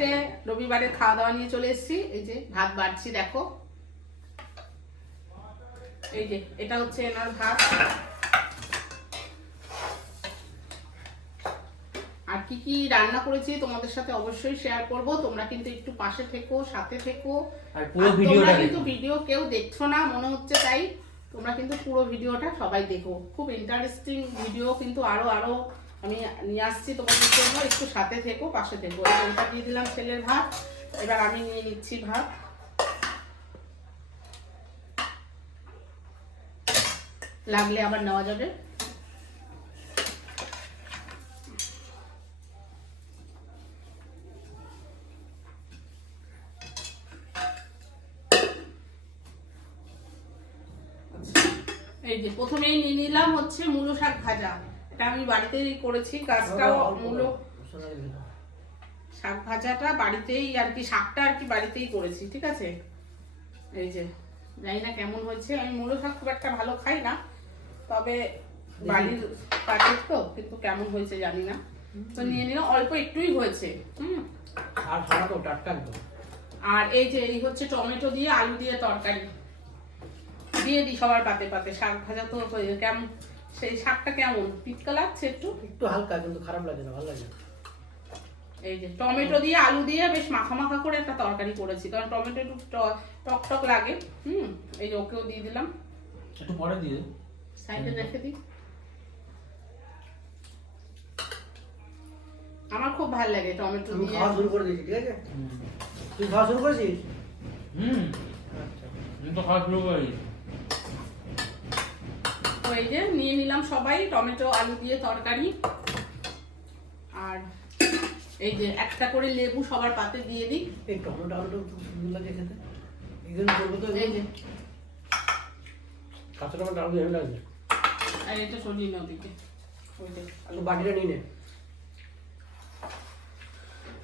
আজকে রবিবারে খাওয়া দাওয়া নিয়ে চলে এসেছি। এই যে ভাত বাড়ছি দেখো, এই যে এটা হচ্ছে এনার ভাত। আর কি কি রান্না করেছি তোমাদের সাথে অবশ্যই শেয়ার করব। তোমরা কিন্তু একটু পাশে থেকো, সাথে থেকো। আর পুরো তোমরা কিন্তু ভিডিও কেউ দেখছো না মনে হচ্ছে, তাই তোমরা কিন্তু পুরো ভিডিওটা সবাই দেখো। খুব ইন্টারেস্টিং ভিডিও কিন্তু আরো আমি নিয়ে আসছি তোমাদের জন্য। একটু সাথে থেকো, পাশে থেকো। এটা দিয়ে দিলাম ছেলের ভাত, এবার আমি নিয়ে নিচ্ছি ভাত। লাগলে আবার নেওয়া যাবে। এই যে প্রথমেই নিয়ে নিলাম হচ্ছে মূলো শাক ভাজা। এটা আমি বাড়িতেই করেছি কাজটাও। মূলো শাক ভাজাটা বাড়িতেই আর কি, শাকটা আর কি বাড়িতেই করেছি, ঠিক আছে। এই যে জানি না কেমন হয়েছে, আমি মূলো শাক খুব একটা ভালো খাই না, তবে বাড়ির কাজের তো, কিন্তু কেমন হয়েছে জানি না। তো নিয়ে নিলাম, অল্প একটুই হয়েছে। আর এই যে এই হচ্ছে টমেটো দিয়ে আলু দিয়ে তরকারি দিয়ে দিই সবার পাতে পাতে। শাক ভাজা তো কেমন, সেই শাকটা কেমন পিটকা লাগছে, একটু একটু হালকা, কিন্তু খারাপ লাগে না, ভালো লাগে। এই যে টমেটো দিয়ে আলু দিয়ে বেশ মাখা মাখা করে একটা তরকারি করেছি, কারণ টমেটো একটু টক টক লাগে। এই যে ওকেও দিয়ে দিলাম, একটু পরে দিয়ে সাইডে রেখে দিই। আমার খুব ভালো লাগে টমেটো দিয়ে। খাওয়া শুরু করে দিয়েছি, ঠিক আছে। তুই খাওয়া শুরু করেছিস? আচ্ছা, আমি তো খাওয়া শুরু করেছি। তো এই যে নিয়ে নিলাম সবাই টমেটো আলু দিয়ে তরকারি। আর এই যে একটা করে লেবু সবার পাতে দিয়ে দিই। এই টমেটো আলুটা খুব সুন্দর লাগে খেতে। এইজন্য করবো তো। এই যে কাঁচা টমেটো আলু হেভি লাগছে। আর এটা সরিয়ে নাও দিকে, ওইটা আলু বাটিটা নিয়ে নে।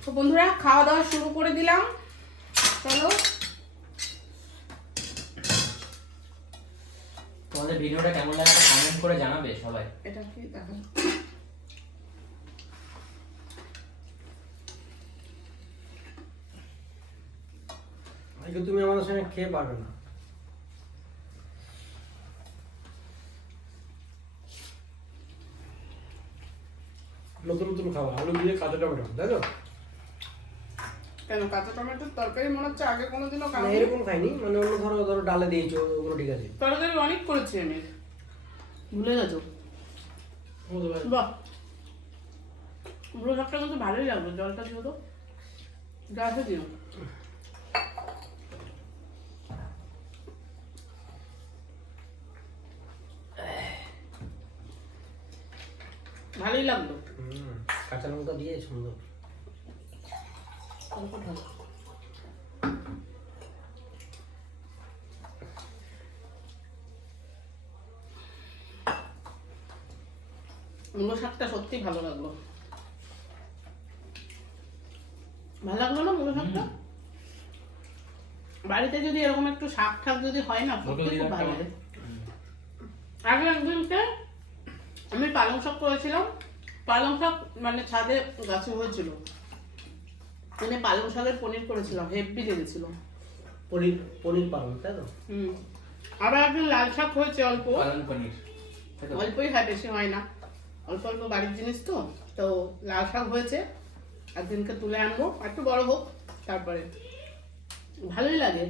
তো বন্ধুরা খাওয়া দাওয়া শুরু করে দিলাম, চলো। তোমাদের ভিডিওটা কেমন লাগে কমেন্ট করে জানাবে সবাই। এটা কি দেখো, আজকে তুমি আমাদের সঙ্গে খেয়ে পারবে না। নতুন নতুন খাবার, আলু দিয়ে কাঁচা টমেটো, তাই তো? কেন কাঁচা টমেটোর তরকারি মনে হচ্ছে আগে কোনোদিনও না, খাইনি। এরকম খাইনি, মানে অন্য ধরো ডালে দিয়েছো, ওগুলো ঠিক আছে। তরকারি অনেক করেছি আমি, ভুলে গেছো। বুঝতে পারছি। বাহ, পুরো শাকটা কিন্তু ভালোই লাগলো। জলটা দিও তো, গ্যাসে দিও। ভালোই লাগলো। কাঁচা লঙ্কা দিয়ে সুন্দর। অল্প ঢালো। মূলো শাকটা সত্যি ভালো লাগলো। ভালো লাগলো না মূলো শাকটা? বাড়িতে যদি এরকম একটু শাক ঠাক যদি হয় না, সত্যি খুব ভালো লাগে। আগে একদিনকে আমি পালং শাক করেছিলাম। পালং শাক মানে ছাদে গাছে হয়েছিল, মানে পালং শাকের পনির করেছিলাম, হেভি লেগেছিল। পনির পালং, তাই তো? আবার একদিন লাল শাক হয়েছে, অল্প পালং পনির অল্পই হয়, বেশি হয় না, অল্প অল্প বাড়ির জিনিস তো। তো লাল শাক হয়েছে, একদিনকে তুলে আনবো, একটু বড় হোক তারপরে। ভালোই লাগে।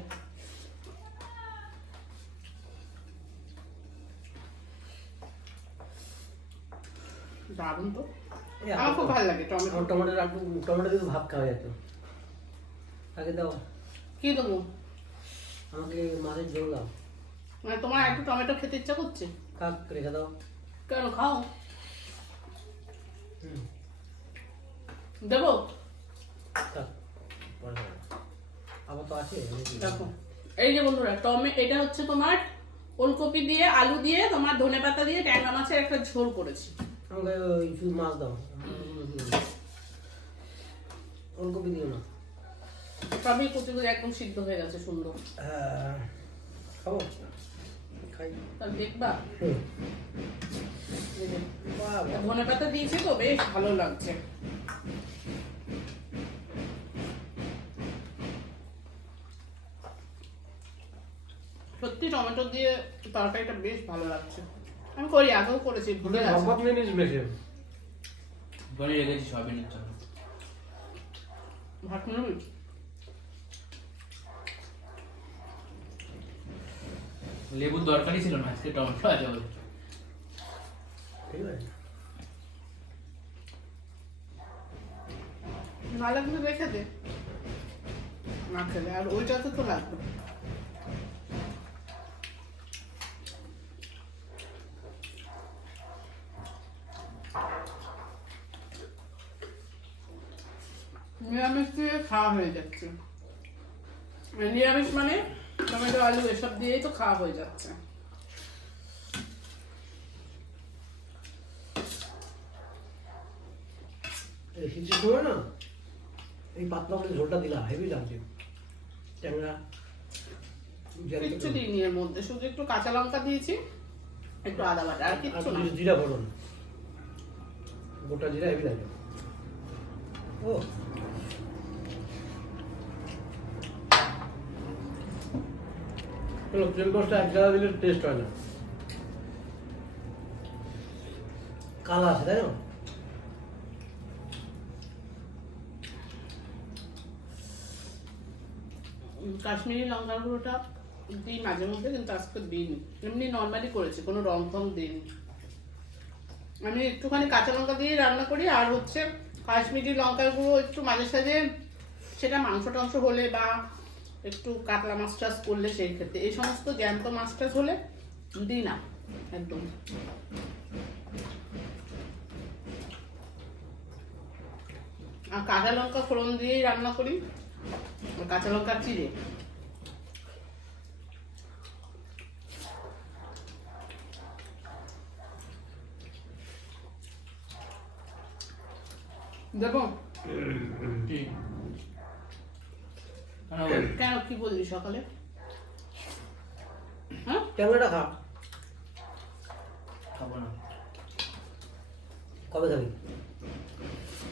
দারুণ তো, আমার খুব ভালো লাগে টমেটো। টমেটো দিয়ে ভাত খাওয়া যেত। আগে দাও। কি দেবো? আমাকে মাছের ঝোল দাও। মানে তোমার একটু টমেটো খেতে ইচ্ছা করছে? কাক রেখে দাও। কেন, খাও। দেবো? কাক পরে দাও। আবার তো আছে। দেখো এই যে বন্ধুরা, এটা হচ্ছে তোমার ওলকপি দিয়ে আলু দিয়ে তোমার ধনেপাতা দিয়ে ট্যাংরা মাছের একটা ঝোল করেছি। আমাকে শুধু মাছ দাও, ওলকপি দিও না। সবই কুচি কুচি একদম সিদ্ধ হয়ে গেছে, সুন্দর। খাবো, খাই। তাহলে দেখবা, বাহ, ধনেপাতা দিয়েছি তো বেশ ভালো লাগছে। সত্যি টমেটো দিয়ে তরকারিটা বেশ ভালো লাগছে। আমি করি, আগেও করেছি, ভুলে গেছি। সম্পদ নিয়ে নিস বেশি। করে রেখেছি সয়াবিনের জন্য। ভাত নিবি? লেবুর দরকারই ছিল না, আজকে টমেটো আছে বলে। ঠিক আছে। না লাগলে রেখে দে, না খেলে। আর ওইটাতে তো লাগবে। নিরামিষ দিয়ে খাওয়া হয়ে যাচ্ছে। নিরামিষ মানে টমেটো আলু এসব দিয়েই তো খাওয়া হয়ে যাচ্ছে। এই শীতের সময় না এই পাতলা করে ঝোলটা দিলা হেভি লাগছে। ট্যাংরা কিচ্ছু দিইনি এর মধ্যে, শুধু একটু কাঁচা লঙ্কা দিয়েছি, একটু আদা বাটা, আর কিচ্ছু না। জিরা ফোড়ন, গোটা জিরা হেভি লাগে। ও চলো, তেল কষটা এক জায়গা দিলে টেস্ট হয় না, কালা আছে তাই না? কাশ্মীরি লঙ্কার গুঁড়োটা দিই মাঝে মধ্যে, কিন্তু আজকে দিইনি, এমনি নর্মালি করেছি, কোনো রং ফং দিইনি। আমি একটুখানি কাঁচা লঙ্কা দিয়ে রান্না করি, আর হচ্ছে কাশ্মীরি লঙ্কার গুঁড়ো একটু মাঝে সাঝে, সেটা মাংস টাংস হলে বা একটু কাতলা মাছ টাছ করলে সেই ক্ষেত্রে। এই সমস্ত জ্যান্ত মাছ টাছ হলে দিই না একদম। আর কাঁচা লঙ্কা ফোড়ন দিয়েই রান্না করি, কাঁচা লঙ্কা চিড়ে। দেবো? কি? কেন, কি বললি সকালে? হ্যাঁ, ট্যাংরাটা খা। খাবো না। কবে খাবি?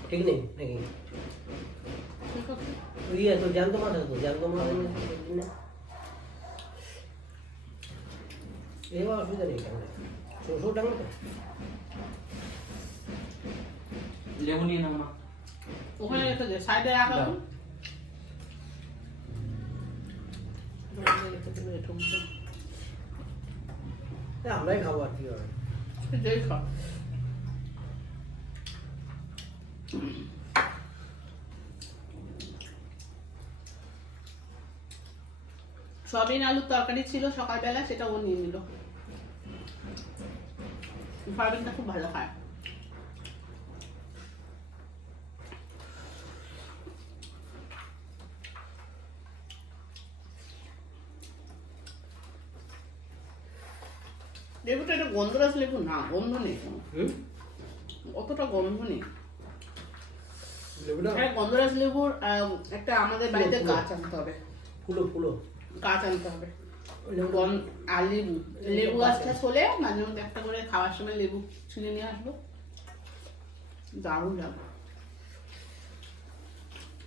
ঠিক নেই নাকি? ঠিক আছে। ইয়ে তো জ্যান্ত মাছ আছে তো, জ্যান্ত মাছ একদিন না এবার অসুবিধা নেই। ট্যাংরা ছোটো ট্যাংরা তো লেবু নিয়ে নাও না। ওখানে রেখে দে, সাইডে রাখা। দাও। আমরাই খাবো আর কি হবে। যেই খা। সয়াবিন আলুর তরকারি ছিল সকালবেলা, সেটা ও নিয়ে নিল। সয়াবিনটা খুব ভালো খায়। লেবুটা একটা গন্ধরাজ লেবু না, গন্ধ নেই, অতটা গন্ধ নেই। লেবুটা গন্ধরাজ লেবুর একটা আমাদের বাড়িতে ফুলো। গাছ আনতে হবে, ফুলো ফুলো গাছ আনতে হবে। লেবু আর লেবু, লেবু গাছটা হলে মাঝে মধ্যে একটা করে খাওয়ার সময় লেবু ছিঁড়ে নিয়ে আসবো, দারুণ লাগবে।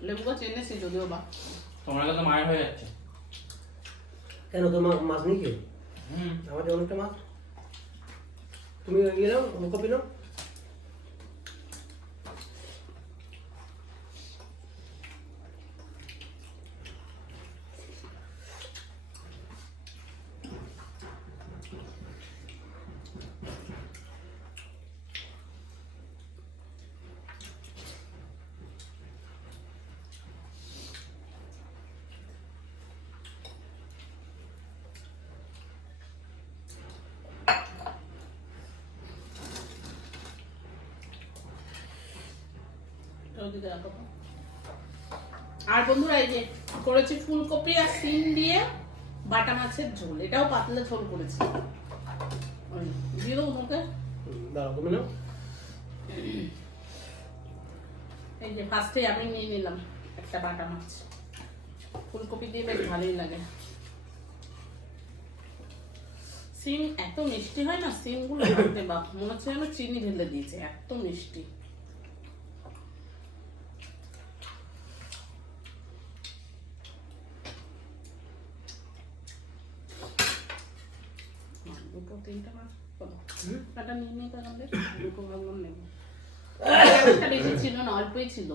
লেবু গাছ এনেছি যদিও বা। তোমার কাছে মায়ের হয়ে যাচ্ছে। কেন তোমার মাছ নেই কি? হুম। আমাদের অনেকটা মাছ। তুমি ইয়ে নাও, কপি নাও। ওদিকে রাখো। আর বন্ধুরা, এই যে করেছি ফুলকপি আর সিম দিয়ে বাটা মাছের ঝোল, এটাও পাতলা ঝোল করেছি। ওই দিয়ে দেবো মুখে। দাঁড়াও, তুমি নাও। এই যে ফার্স্টে আমি নিয়ে নিলাম একটা বাটা মাছ, ফুলকপি দিয়ে বেশ ভালোই লাগে। সিম এত মিষ্টি হয় না, সিমগুলো খেতে বাপ, মনে হচ্ছে যেন চিনি ঢেলে দিয়েছে, এত মিষ্টি। তিনটা মাছ বলো হুম? কাটা নিয়ে নিয়ে তাহলে দুটো ভাবলাম নেবো একটা বেশি ছিল না অল্পই ছিল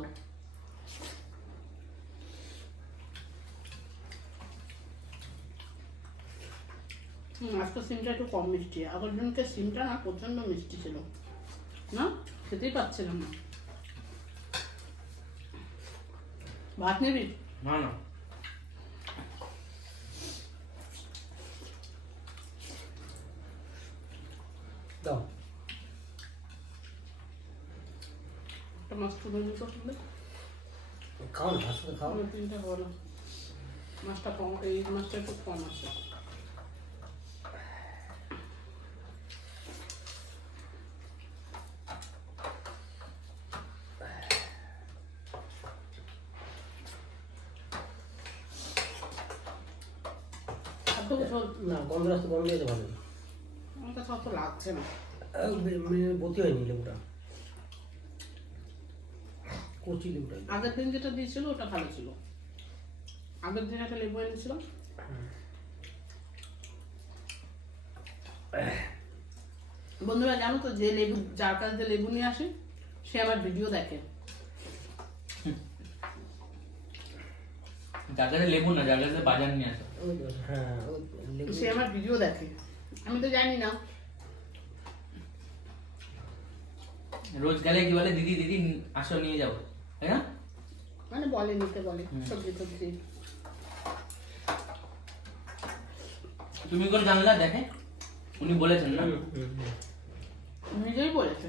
আজকে সিমটা একটু কম মিষ্টি আগের দিনকে সিমটা না প্রচন্ড মিষ্টি ছিল না খেতেই পাচ্ছিলাম না ভাত নিবি না না দাও একটা মাছ তুলে নিতে তুলে খাও না ভাত সাথে খাও তিনটা হলো মাছটা কম এই মাছটা একটু কম আছে এত ঝোল না গন্ধ রাস্তা গন্ধ দিয়েছে ভালো আমার কাছে অত লাগছে না বতি হয়নি লেবুটা কচি লেবুটা আগের দিন যেটা দিয়েছিল ওটা ভালো ছিল আগের দিন একটা লেবু এনেছিলাম বন্ধুরা জানো তো যে লেবু যার কাছে যে লেবু নিয়ে আসে সে আমার ভিডিও দেখে যার কাছে লেবু না যার কাছে বাজার নিয়ে আসে হ্যাঁ লেবু সে আমার ভিডিও দেখে আমি তো জানি না রোজ গেলে কি বলে দিদি দিদি আসো নিয়ে যাও তাই না মানে বলে নিতে বলে সবজি টবজি তুমি কোন জানলা দেখে উনি বলেছেন না নিজেই বলেছে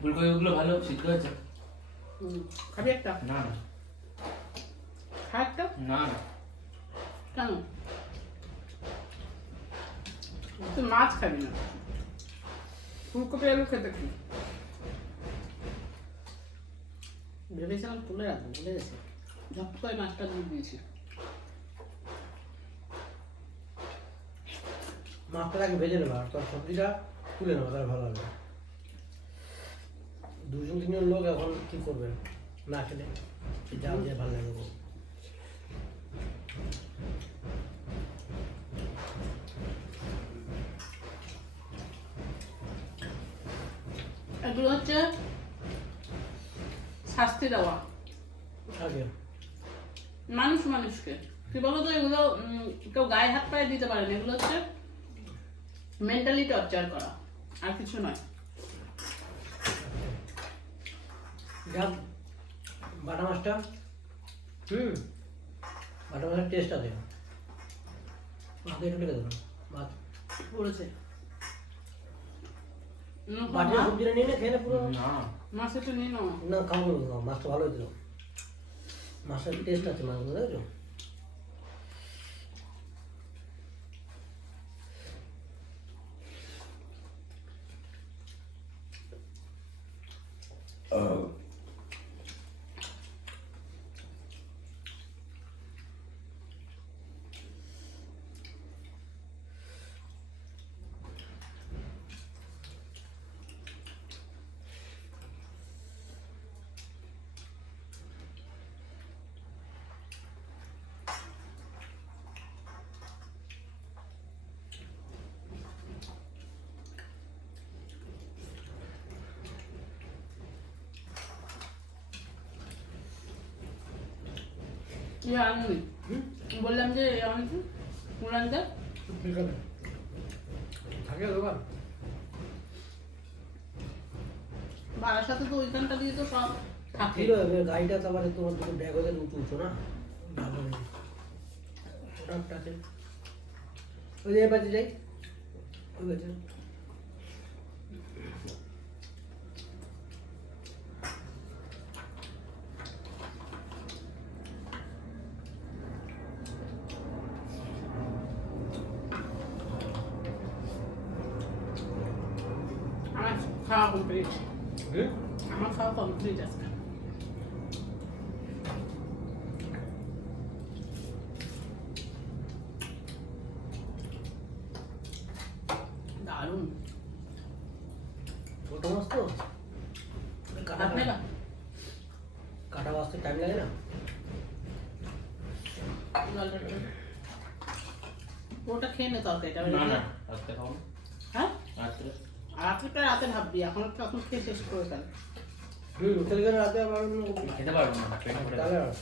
ফুলকপিগুলো ভালো সিদ্ধ হয়েছে খাবি একটা না না খা একটা না না কেন তুই মাছ খাবি না ফুলকপি আলু খেতে কি ভেবেছিলাম তুলে রাখবো ভুলে গেছে ঝপ করে মাছটা দিয়ে দিয়েছি মাছটা আগে ভেজে নেবো আর তোর সবজিটা তুলে নেবো তাহলে ভালো হবে দুজন তিনজন লোক এখন কি করবে না খেলে যা যা ভালো লাগবে এগুলো হচ্ছে শাস্তি দেওয়া আগে মানুষ মানুষকে কি বলতো এগুলো কেউ গায়ে হাত পায়ে দিতে পারে না এগুলো হচ্ছে মেন্টালি টর্চার করা আর কিছু নয় যা বাটা মাছটা বাটা মাছের টেস্ট আছে মাছ একটু লেগে দেবো মাছ পড়েছে বাটির সবজিটা নিয়ে নে খেয়ে নে পুরো না মাছ একটু নিয়ে নাও না খাবো না মাছটা ভালো হয়েছিল মাছের টেস্ট আছে মাছগুলো দেখছো ইয়ে আনুনি বললাম যে অনেক মুলানটা ঠিক আছে থাকে দোকান ভাড়ার সাথে তো ওইখানটা দিয়ে তো সব থাকে ছিল এবার গাড়িটা তো আবার তোমার দুটো ব্যাগ হয়ে উঁচু উঁচু না ভালো নেই ওটা একটা আছে ওই যে বাজে যাই ওই বাজে আমার খাওয়া কমপ্লিট আমার খাওয়া কমপ্লিট আজকে দারুণ ছোট মাছ তো কাটা আপনারা কাটা লাগে না জলটা ঢেলে দে। পুরোটা খেয়ে নে তরকারিটা না না রাত্রে খাও না হ্যাঁ রাত্রে আর রাত্রিটা রাতে ভাববি এখন একটু এখন খেয়ে শেষ করে ফেল কালকে রাতে আবার খেতে পারবো না পেট ভরে তাহলে যাবে।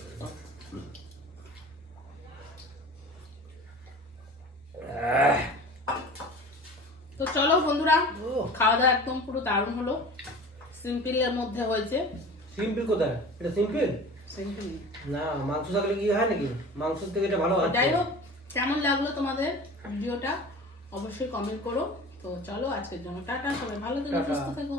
তো চলো বন্ধুরা ও খাওয়া দাওয়া একদম পুরো দারুণ হলো সিম্পলের মধ্যে হয়েছে সিম্পল কোথায় এটা সিম্পল সিম্পল না মাংস থাকলে কি হয় নাকি মাংস থেকে এটা ভালো হয় যাই হোক কেমন লাগলো তোমাদের ভিডিওটা অবশ্যই কমেন্ট করো তো চলো আজকের জন্য টাটা সবাই ভালো থেকো টাটা। সুস্থ থেকো